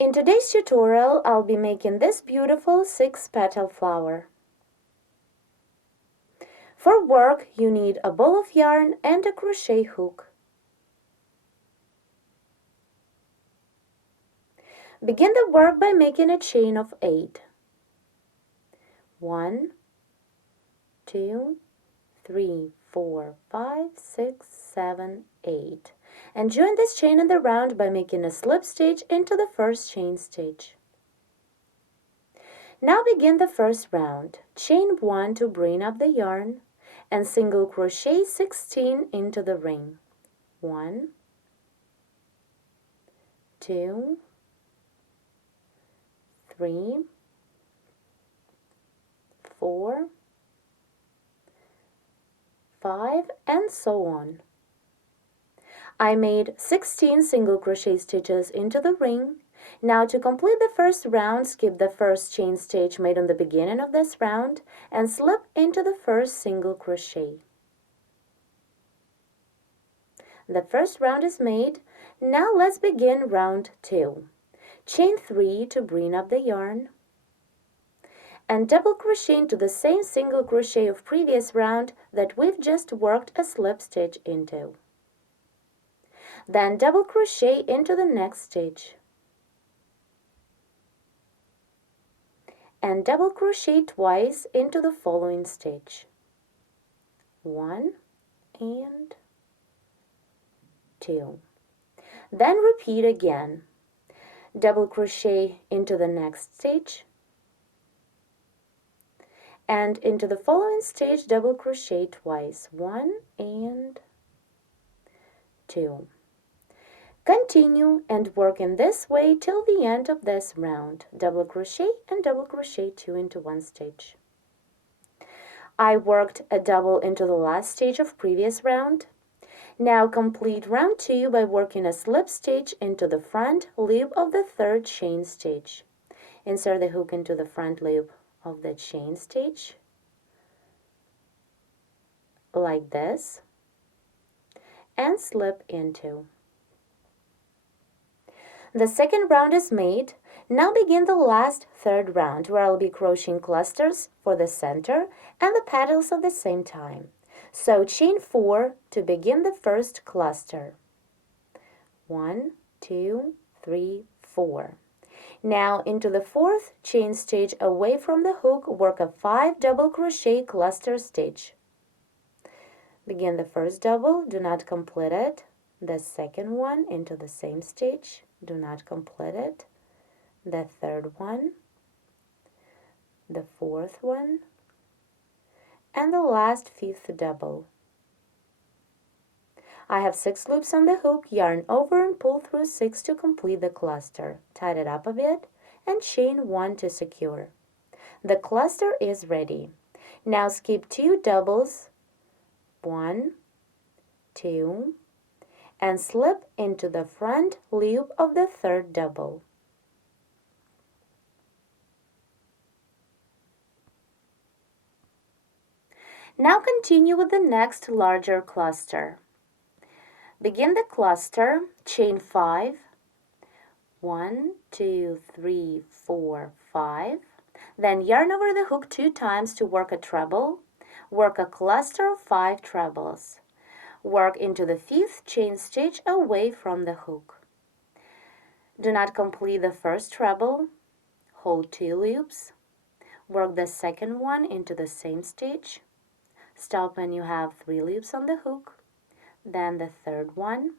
In today's tutorial, I'll be making this beautiful 6-petal flower. For work, you need a ball of yarn and a crochet hook. Begin the work by making a chain of 8. 1, 2, 3, 4, 5, 6, 7, 8. And join this chain in the round by making a slip stitch into the first chain stitch. Now begin the first round. Chain 1 to bring up the yarn and single crochet 16 into the ring. 1, 2, 3, 4, 5, and so on. I made 16 single crochet stitches into the ring. Now to complete the first round, skip the first chain stitch made on the beginning of this round and slip into the first single crochet. The first round is made. Now let's begin round 2. Chain 3 to bring up the yarn and double crochet into the same single crochet of previous round that we've just worked a slip stitch into. Then double crochet into the next stitch and double crochet twice into the following stitch. 1 and 2. Then repeat again. Double crochet into the next stitch and into the following stitch double crochet twice. 1 and 2. Continue and work in this way till the end of this round. Double crochet and double crochet 2 into one stitch. I worked a double into the last stitch of previous round. Now complete round 2 by working a slip stitch into the front loop of the third chain stitch. Insert the hook into the front loop of the chain stitch like this and slip into. The second round is made. Now begin the last third round where I'll be crocheting clusters for the center and the petals at the same time. So chain 4 to begin the first cluster. 1, 2, 3, 4. Now into the fourth chain stitch away from the hook, work a 5 double crochet cluster stitch. Begin the first double, do not complete it. The second one into the same stitch, do not complete it. The third one, the fourth one, and the last 5th double. I have 6 loops on the hook, yarn over and pull through 6 to complete the cluster. Tie it up a bit and chain 1 to secure. The cluster is ready. Now skip 2 doubles, 1, 2, and slip into the front loop of the third double. Now continue with the next larger cluster. Begin the cluster, chain 5, 1, 2, 3, 4, 5. Then yarn over the hook 2 times to work a treble. Work a cluster of 5 trebles. Work into the 5th chain stitch away from the hook. Do not complete the first treble. Hold 2 loops. Work the second one into the same stitch. Stop when you have 3 loops on the hook. Then the third one.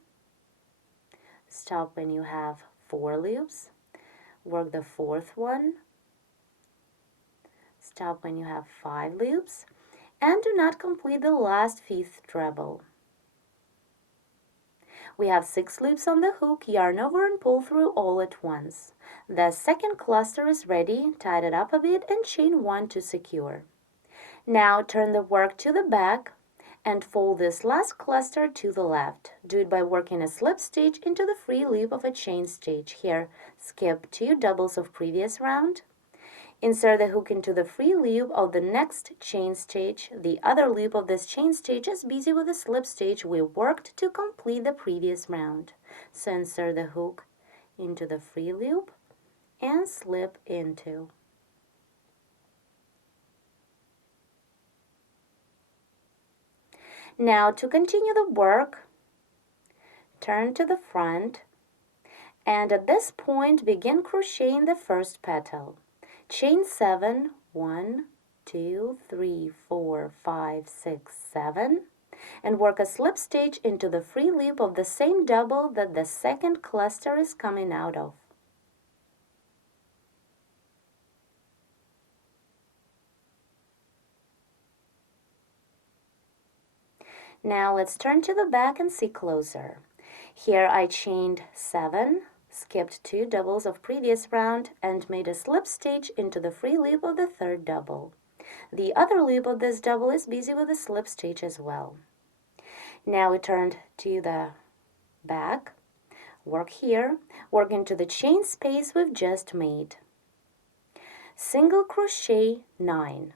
Stop when you have 4 loops. Work the fourth one. Stop when you have 5 loops. And do not complete the last 5th treble. We have 6 loops on the hook, yarn over and pull through all at once. The second cluster is ready, tie it up a bit and chain 1 to secure. Now turn the work to the back and fold this last cluster to the left. Do it by working a slip stitch into the free loop of a chain stitch. Here, skip 2 doubles of previous round. Insert the hook into the free loop of the next chain stitch. The other loop of this chain stitch is busy with the slip stitch we worked to complete the previous round. So insert the hook into the free loop and slip into. Now to continue the work, turn to the front and at this point begin crocheting the first petal. Chain 7, 1, 2, 3, 4, 5, 6, 7, and work a slip stitch into the free loop of the same double that the second cluster is coming out of. Now let's turn to the back and see closer. Here I chained 7, skipped 2 doubles of previous round, and made a slip stitch into the free loop of the third double. The other loop of this double is busy with a slip stitch as well. Now we turned to the back, work here, work into the chain space we've just made. Single crochet 9.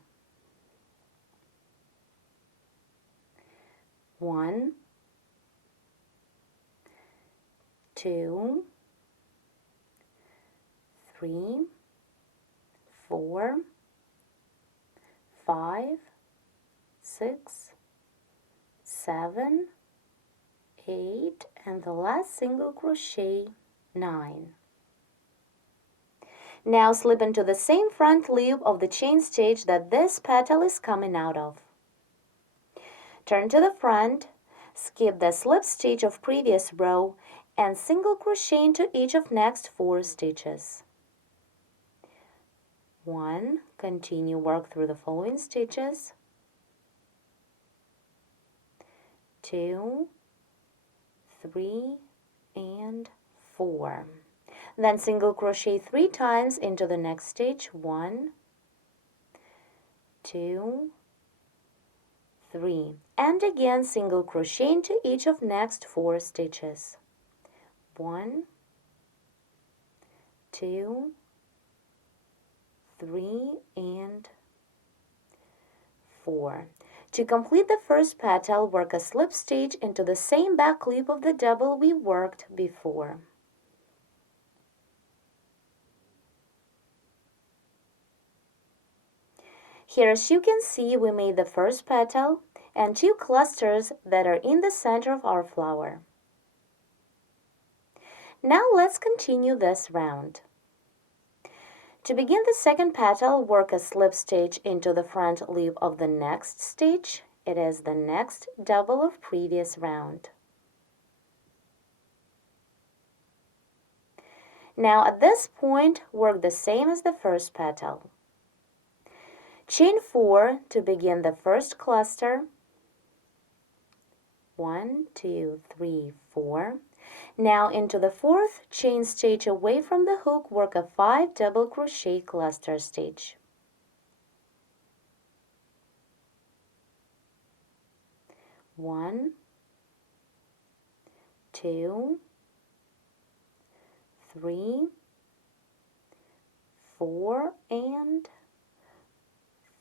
1, 2, 3, 4, 5, 6, 7, 8, and the last single crochet 9. Now slip into the same front loop of the chain stitch that this petal is coming out of. Turn to the front, skip the slip stitch of previous row and single crochet into each of next 4 stitches. 1, continue work through the following stitches. 2, 3, and 4. Then single crochet 3 times into the next stitch. 1, 2, 3, and again single crochet into each of next 4 stitches. 1, 2, 3, and 4. To complete the first petal, work a slip stitch into the same back loop of the double we worked before. Here, as you can see, we made the first petal and 2 clusters that are in the center of our flower. Now let's continue this round. To begin the second petal, work a slip stitch into the front loop of the next stitch. It is the next double of previous round. Now at this point, work the same as the first petal. Chain 4 to begin the first cluster. 1, 2, 3, 4. Now into the 4th chain stitch away from the hook, work a 5 double crochet cluster stitch. 1, 2, 3, 4, and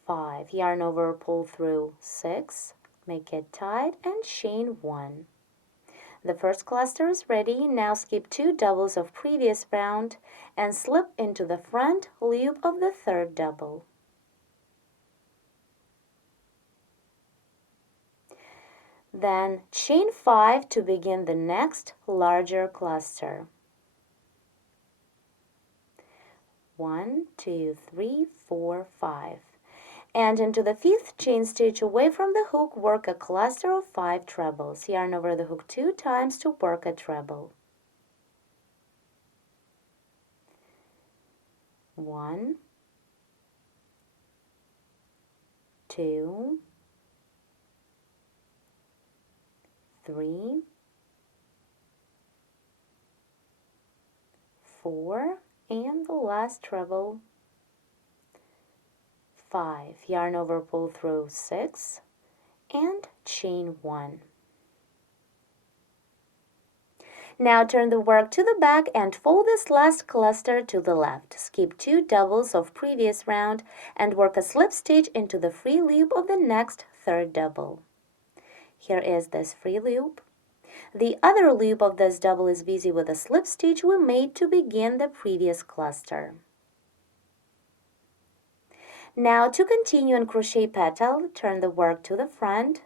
5. Yarn over, pull through 6, make it tight, and chain 1. The first cluster is ready. Now skip 2 doubles of previous round and slip into the front loop of the third double. Then chain 5 to begin the next larger cluster. 1, 2, 3, 4, 5. And into the 5th chain stitch away from the hook, work a cluster of 5 trebles. Yarn over the hook 2 times to work a treble. 1, 2, 3, 4, and the last treble 5. Yarn over, pull through 6, and chain 1. Now turn the work to the back and fold this last cluster to the left. Skip 2 doubles of previous round and work a slip stitch into the free loop of the next third double. Here is this free loop. The other loop of this double is busy with a slip stitch we made to begin the previous cluster. Now to continue in crochet petal, turn the work to the front,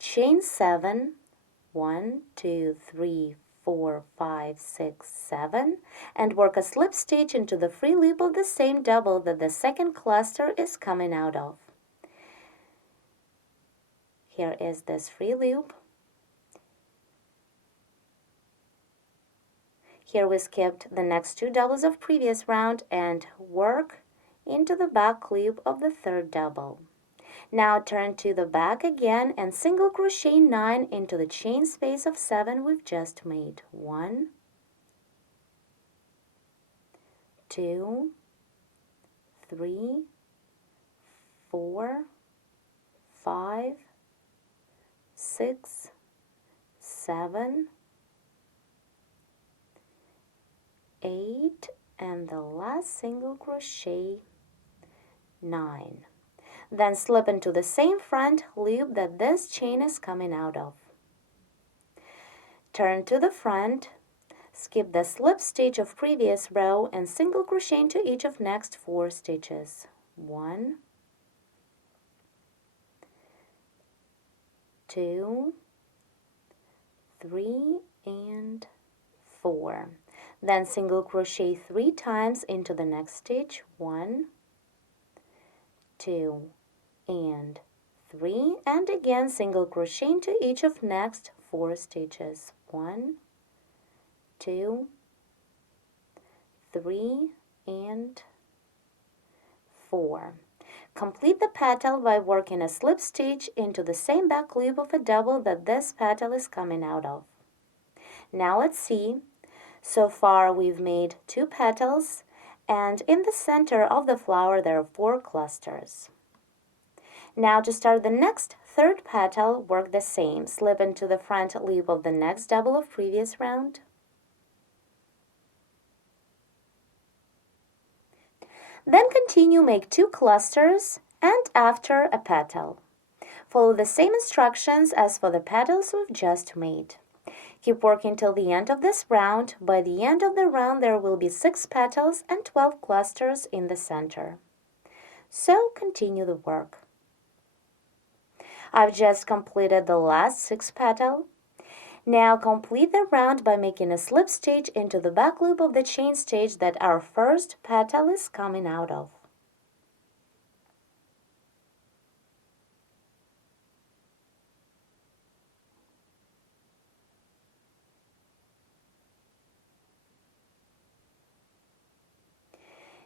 chain 7, 1, 2, 3, 4, 5, 6, 7, and work a slip stitch into the free loop of the same double that the second cluster is coming out of. Here is this free loop. Here we skipped the next two doubles of previous round and work into the back loop of the third double. Now turn to the back again and single crochet 9 into the chain space of 7 we've just made. 1, 2, 3, 4, 5, 6, 7, 8, and the last single crochet 9. Then slip into the same front loop that this chain is coming out of. Turn to the front, skip the slip stitch of previous row and single crochet into each of next 4 stitches. 1, 2, 3, and 4. Then single crochet 3 times into the next stitch. 1, 2, and 3, and again single crochet into each of next 4 stitches. 1, 2, 3, and 4. Complete the petal by working a slip stitch into the same back loop of a double that this petal is coming out of. Now let's see. So far we've made 2 petals, and in the center of the flower there are 4 clusters. Now to start the next third petal, work the same. Slip into the front loop of the next double of previous round. Then continue, make 2 clusters and after a petal. Follow the same instructions as for the petals we've just made. Keep working till the end of this round. By the end of the round there will be 6 petals and 12 clusters in the center. So continue the work. I've just completed the last 6 petals. Now complete the round by making a slip stitch into the back loop of the chain stitch that our first petal is coming out of.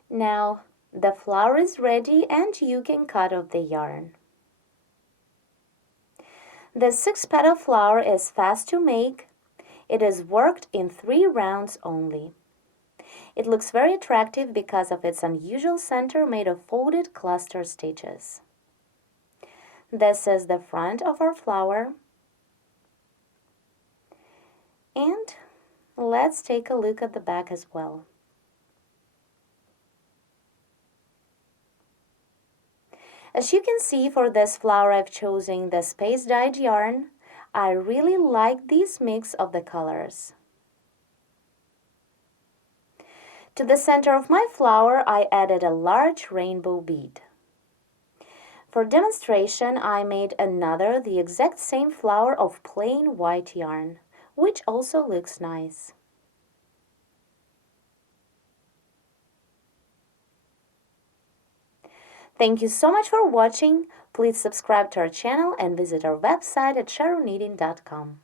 Now the flower is ready and you can cut off the yarn. The 6-petal flower is fast to make. It is worked in 3 rounds only. It looks very attractive because of its unusual center made of folded cluster stitches. This is the front of our flower. And let's take a look at the back as well. As you can see, for this flower I've chosen the space dyed yarn. I really like this mix of the colors. To the center of my flower I added a large rainbow bead. For demonstration I made another the exact same flower of plain white yarn, which also looks nice. Thank you so much for watching. Please subscribe to our channel and visit our website at sharoknitting.com.